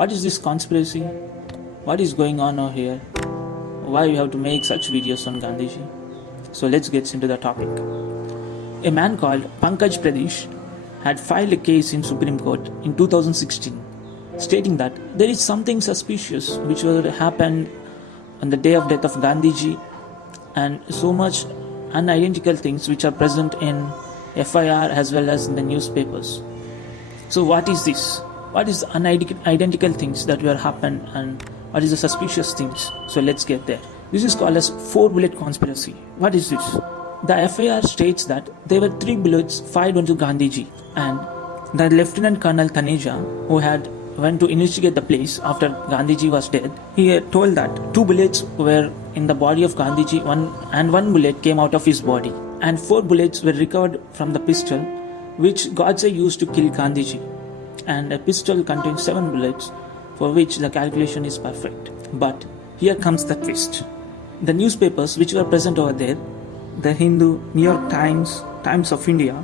What is this conspiracy? What is going on over here? Why you have to make such videos on Gandhiji? So let's get into the topic. A man called Pankaj Pradesh had filed a case in Supreme Court in 2016 stating that there is something suspicious which will happen on the day of death of Gandhiji, and so much unidentical things which are present in FIR as well as in the newspapers. So what is this? What is the unidentical things that will happen, and what is the suspicious things? So let's get there. This is called as 4-bullet conspiracy. What is this? The FIR states that there were 3 bullets fired onto Gandhiji, and the Lieutenant Colonel Taneja, who had went to investigate the place after Gandhiji was dead, he had told that 2 bullets were in the body of Gandhiji, one bullet came out of his body, and 4 bullets were recovered from the pistol which Godse used to kill Gandhiji, and a pistol contains 7 bullets, for which the calculation is perfect. But here comes the twist. The newspapers which were present over there, the Hindu, New York Times, Times of India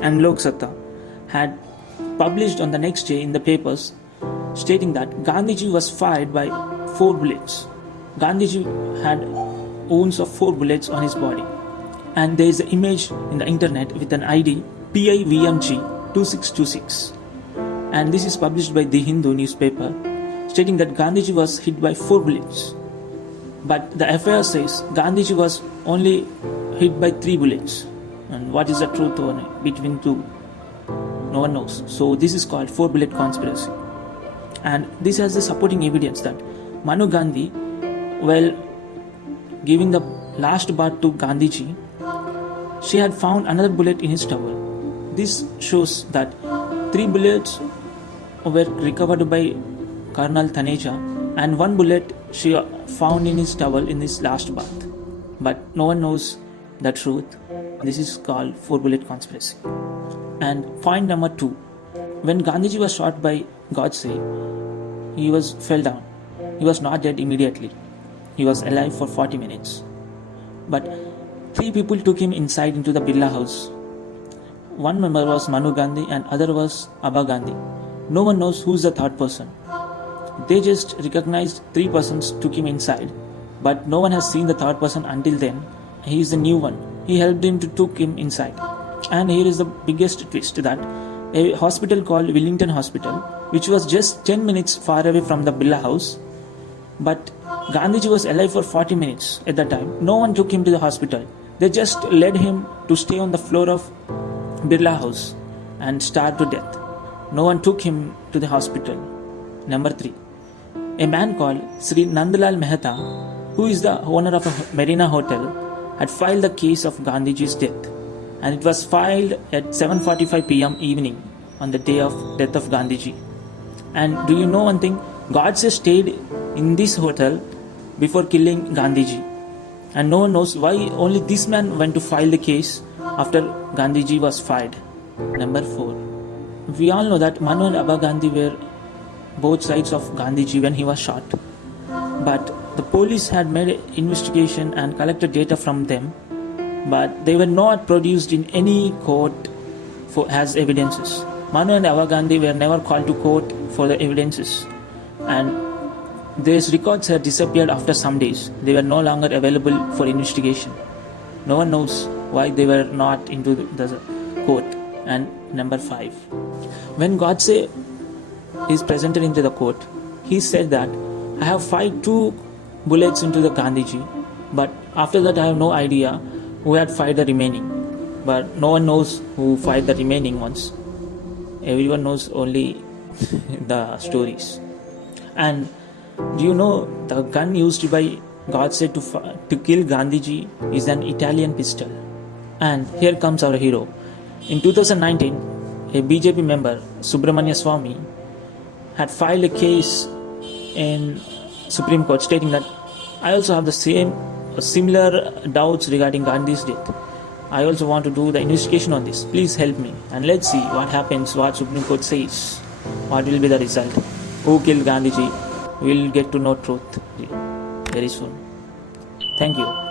and Lok Satta, had published on the next day in the papers stating that Gandhiji was fired by 4 bullets. Gandhiji had wounds of 4 bullets on his body, and there is an image in the internet with an ID PIVMG 2626, and this is published by the Hindu newspaper stating that Gandhiji was hit by 4 bullets, but the FIR says Gandhiji was only hit by 3 bullets. And what is the truth between 2? No one knows. So this is called 4-bullet conspiracy, and this has the supporting evidence that Manu Gandhi, while giving the last bath to Gandhiji, she had found another bullet in his towel. This shows that 3 bullets were recovered by Colonel Taneja, and 1 bullet she found in his towel in his last bath. But no one knows the truth. This is called 4-bullet conspiracy. And point number 2. When Gandhiji was shot by Godse, he fell down. He was not dead immediately. He was alive for 40 minutes. But 3 people took him inside into the Birla house. One member was Manu Gandhi and other was Abha Gandhi. No one knows who's the third person. They just recognized 3 persons took him inside, but no one has seen the third person until then. He is the new one. He helped him to took him inside. And here is the biggest twist, that a hospital called Wellington Hospital, which was just 10 minutes far away from the Birla house, but Gandhiji was alive for 40 minutes at that time. No one took him to the hospital. They just led him to stay on the floor of Birla house and starve to death. No one took him to the hospital. Number 3. A man called Sri Nandlal Mehta, who is the owner of a Marina hotel, had filed the case of Gandhiji's death, and it was filed at 7:45 p.m. evening on the day of death of Gandhiji. And do you know one thing? Godse stayed in this hotel before killing Gandhiji, and no one knows why only this man went to file the case after Gandhiji was fired. Number 4. We all know that Manu and Abha Gandhi were both sides of Gandhiji when he was shot, but the police had made an investigation and collected data from them, but they were not produced in any court as evidences. Manu and Abha Gandhi were never called to court for the evidences, and these records had disappeared after some days. They were no longer available for investigation. No one knows why they were not into the court. And number 5. When Godse is presented into the court, he said that I have fired 2 bullets into the Gandhiji, but after that I have no idea who had fired the remaining. But no one knows who fired the remaining ones. Everyone knows only the stories. And do you know the gun used by Godse to kill Gandhiji is an Italian pistol? And here comes our hero. In 2019, a BJP member, Subramanya Swamy, had filed a case in Supreme Court stating that I also have the similar doubts regarding Gandhi's death. I also want to do the investigation on this. Please help me, and let's see what happens, what Supreme Court says, what will be the result. Who killed Gandhiji? We'll get to know truth very soon. Thank you.